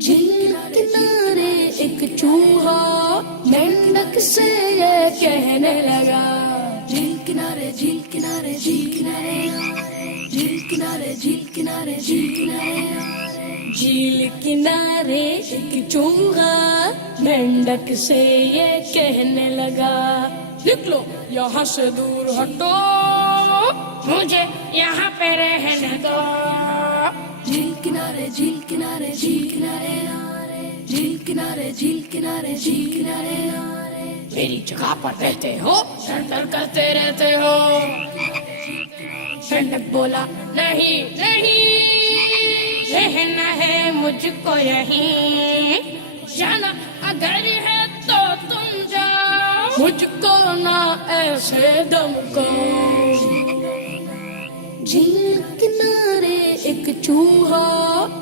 جھیل کنارے ایک چوہا مینڈک سے یہ کہنے لگا، جھیل کنارے جھیل کنارے جھیل کنارے، جھیل کنارے جھیل کنارے جھیل کنارے، جھیل کنارے ایک چوہا مینڈک سے یہ کہنے لگا، نکلو یہاں سے دور ہٹو، مجھے یہاں پہ رہنے دو۔ جھیل کنارے جھیل کنارے جھیل کنارے، جھیل کنارے جھیل کنارے جھیل کنارے، میری جگہ پر رہتے ہو، سرکل کرتے رہتے ہو۔ مینڈک بولا، نہیں نہیں، رہنا ہے مجھ کو یہیں، جانا اگر ہے تو تم جاؤ، مجھ کو نہ ایسے دم کو۔ جھیل کنارے ایک چوہا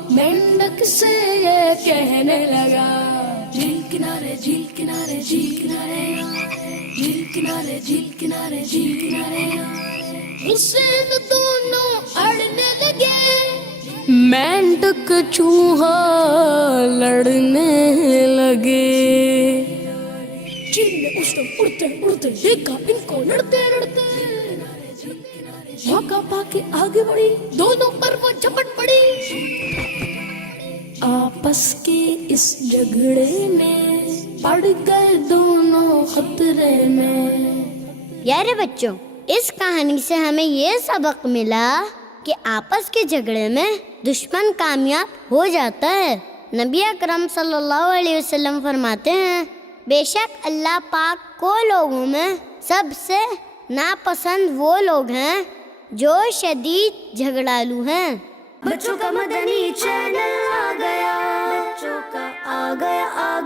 مینڈک سے یہ کہنے لگا، جھیل کنارے جھیل کنارے جھیل کنارے، جھیل کنارے جھیل کنارے جھیل کنارے، اسے دونوں اڑنے لگے، مینڈک چوہا لڑنے لگے۔ جھیل میں اس وقت اڑتے اڑتے دیکھا ان کو لڑتے لڑتے، موقع پا کے آگے بڑھی، دونوں پر وہ جھپٹ پڑی، آپس کے اس جھگڑے میں پڑ گئے دونوں خطرے میں۔ پیارے بچوں، اس کہانی سے ہمیں یہ سبق ملا کہ آپس کے جھگڑے میں دشمن کامیاب ہو جاتا ہے۔ نبی اکرم صلی اللہ علیہ وسلم فرماتے ہیں، بے شک اللہ پاک کو لوگوں میں سب سے ناپسند وہ لوگ ہیں جو شدید جھگڑالو ہیں۔ بچوں کا مدنی چینل آ گیا، بچوں کا آ گیا